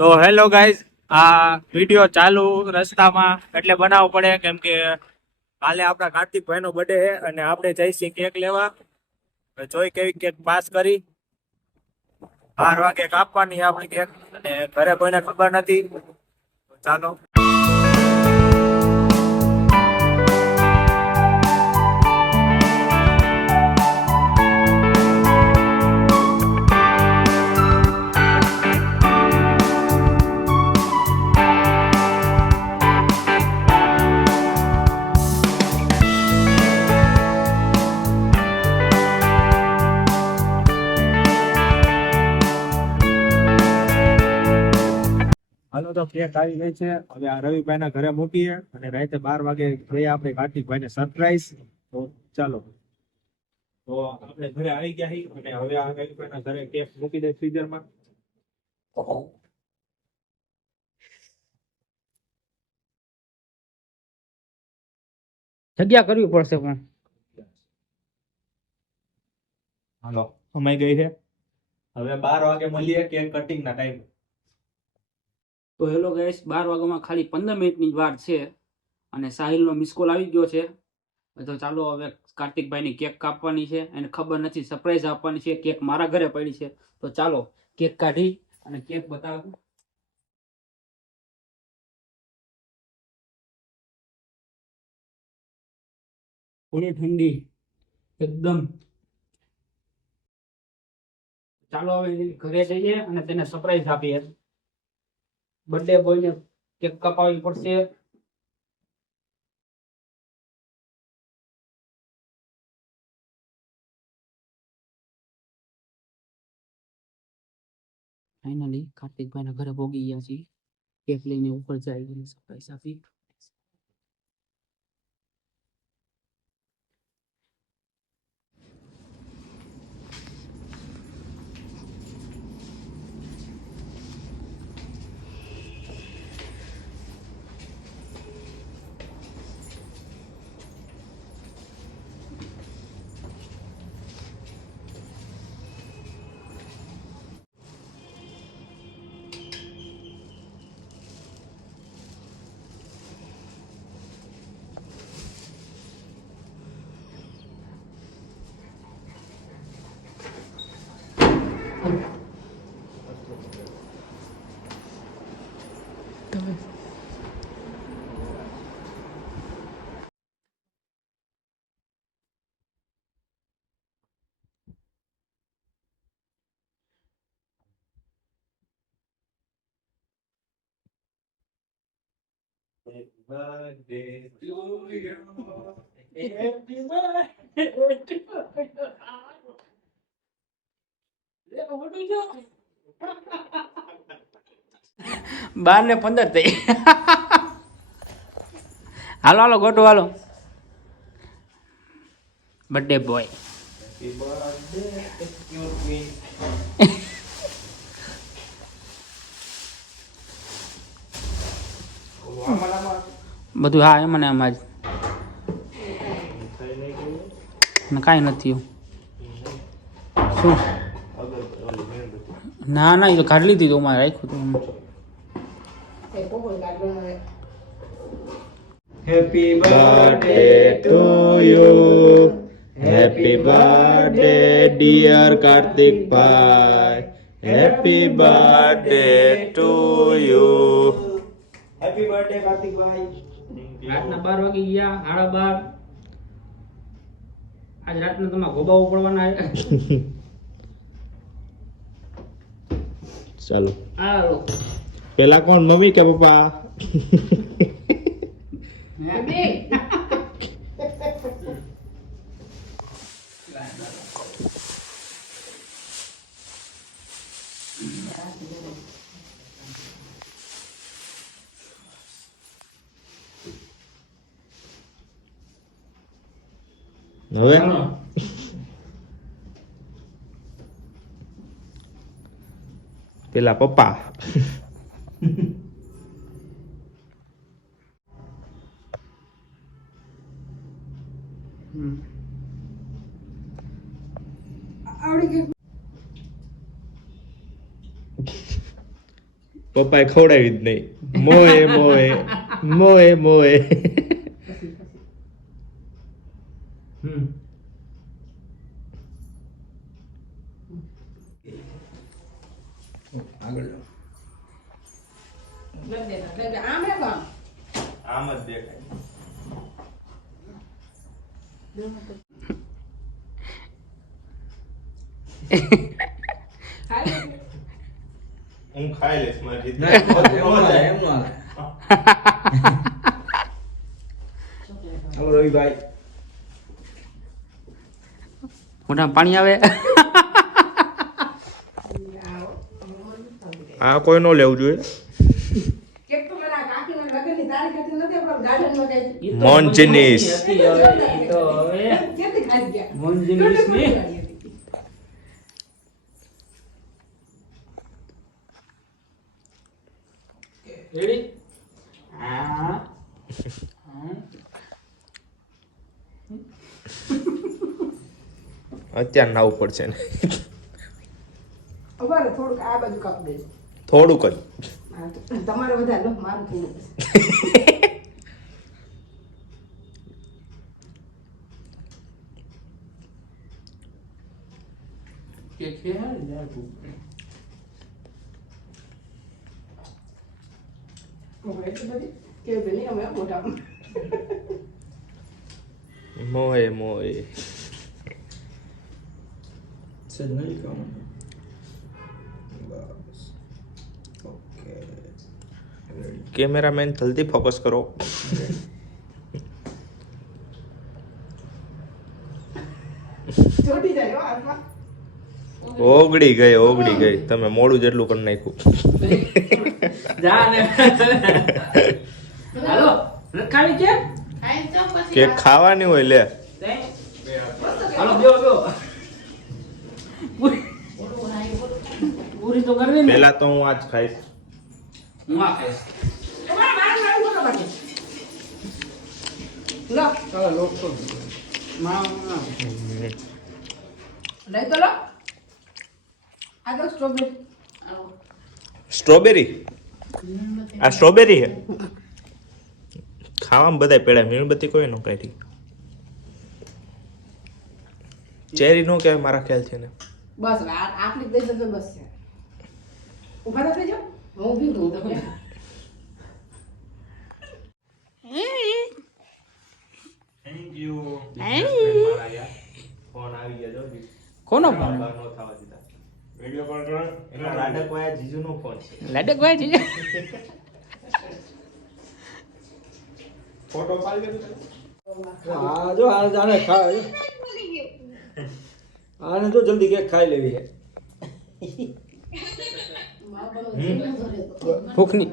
તો hello guys, આ video ચાલુ રસ્તામાં એટલે બનાવવો પડે કેમ કે કાલે આપણા કાર્તિકભાઈ નો બર્થડે છે અને આપણે જઈશું કેક લેવા. જોઈ કેવી કેક પાસ કરી 12 વાગે કાપવાની આપણી કેક અને ઘરે કોઈને ખબર નથી. ચાલો. હાલો તો કેક આવી ગઈ છે. હવે આ રવિભાઈ ના ઘરે મૂકીએ અને રાતે 12 વાગે જઈએ આપણે કાર્તિકભાઈ ને સરપ્રાઈઝ. તો ચાલો. તો આપણે ઘરે આવી ગયા છીએ અને હવે આ રવિભાઈ ના ઘરે કેક મૂકી દે ફ્રીઝરમાં. જગ્યા કરવી પડશે પણ હાલો સમય ગઈ છે. હવે 12 વાગે મળીએ કેક કટિંગ ના ટાઈમ. તો હેલો ગાઈસ, 12 વાગ્યામાં ખાલી 15 મિનિટની જ વાર છે અને સાહિલનો મિસ કોલ આવી ગયો છે. તો ચાલો હવે કાર્તિકભાઈની કેક કાપવાની છે, એને ખબર નથી સરપ્રાઈઝ આપવાની છે. કેક મારા ઘરે પડી છે તો ચાલો કેક કાઢી અને કેક બતાવું. થોડી ઠંડી એકદમ. ચાલો હવે ઘરે જઈએ અને તેને સરપ્રાઈઝ આપીએ. બર્થડે બોયને કેક કપાવવી પડશે. ફાઇનલી કાર્તિકભાઈના ઘરે પહોંચી ગયા છીએ. કેક લઈને ઉપર જાય સરપ્રાઈઝ આપી. Happy birthday to you. Happy birthday to you. 12 ને 15 થઈ. હાલો હાલો ગોટુ હાલો. Birthday boy. Happy birthday to you. બધું હા એમ ને એમાં જ કાંઈ નથી. શું ના ના એ તો કાઢી લીધી તો મારે રાખ્યું હતું. Happy birthday to you. Happy birthday dear Kartik Bhai. Happy birthday to you. Happy birthday Kartik Bhai. રાતના 12 વાગી ગયા, 12:30. આજ રાતના તમારે ગોબાઓ પડવાના. ચાલો. હાલો પેલા કોણ, મમ્મી કે પપ્પા? હવે પેલા પપ્પા. પપ્પાએ ખવડાવી જ નહીં. મોએ મોએ મોએ મોએ. આમ જ દેખાય. હું ખાઈ લઈશ મારી રીતે. હાલો રવિભાઈ. મોઢામાં પાણી આવે. આ કોઈ નો લેવું જોઈએ. મોન્જીનીસ. અત્યારે નાવું પડશે ને. થોડુંક આ બાજુ કાપી દેજો. થોડુંક જ. તમારે વધારે લો, મારું થોડું. મોએ મોએ. કેમેરામેન જલ્દી ફોકસ કરો. ચોટી જાય હો હાથમાં. ઓગળી ગઈ. તમે મોડું જેટલું કરી નાખ્યું. જા ને. હાલો રખાવી કે કેક ખાવાની હોય લે. હાલો બેઓ પૂરી તો કરવી ને. પેલા તો હું આજ ખાઈશ. હું આ ખાઈશ. મારું બોલો બાકી. લો ચાલો લોક તો લઈ તો લો. આ તો સ્ટ્રોબેરી. સ્ટ્રોબેરી. આ સ્ટ્રોબેરી હે. ખાવામાં બધાય પેડા, મીણબત્તી કોઈ નો કાઢી. ચેરી નો કહેવાય મારા ખ્યાલથી ને. બસ આટલી દઈ દેજો બસ છે. ઉભા થઈ જાઓ. હું ઊભી રહું તમે. Thank you. ફોન આવી ગયા જો. કોનો ફોન? નો થવા દીધા. વિડિયો કોલ કરો. એના લાડકવાયા જીજુનો ફોન છે. લાડકભાઈ છે. ફોટો પાડી દે. હા જો આને ખાવ. આને તો જલ્દી કેક ખાઈ લેવી છે. ભૂખની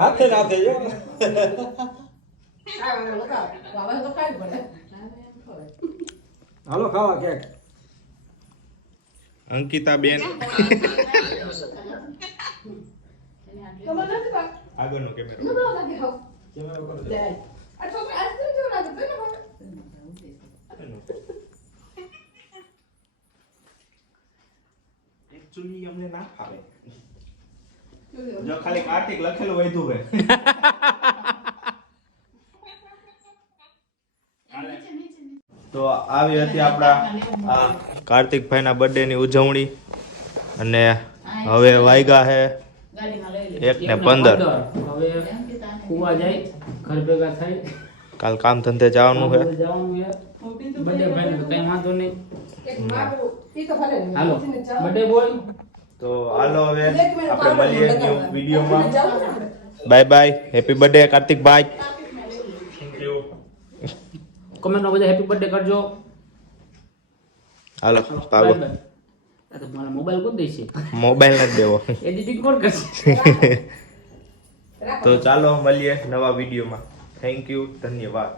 હાથે નાથે જો. હવે તો ખાઈ પડે. હાલો ખાવા કેક. અંકિતા બેન તમારે નથી બા. આગળનો કેમેરો. નો લાગે હો. કેમેરો કરો. લે. આ છોકરી આજ તો જો લાગે તો ને બાબા. એકચ્યુઅલી અમને ના ફાવે. જો ખાલી કાર્તિક લખેલું વધુ હે. તો આવી હતી આપણા કાર્તિકભાઈના બર્થડે ની ઉજવણી અને હવે વાગ્યા હે 1:15. હવે કુવા જાય ઘર ભેગા થાય. કાલ કામ ધંધે જવાનું છે. જવાનું છે બર્થડે ભાઈ ને કઈ વાંધો નહીં. એક મારું ઈ તો ભલે ને. હાલો બર્થડે બોય. તો હાલો હવે આપણે મળીએ ન્યુ વિડીયોમાં. જાવ ને. Bye bye. હેપી બર્થડે કાર્તિકભાઈ. કમેન્ટમાં બધા હેપી બર્થડે કરજો. હાલો પાગો. Bye bye. આ તો મારા મોબાઈલ કોણ દેશે? મોબાઈલ નથી દેવો. એડિટિંગ કોણ કરશે? તો ચાલો મળીએ નવા વિડીયોમાં. Thank you. ધન્યવાદ.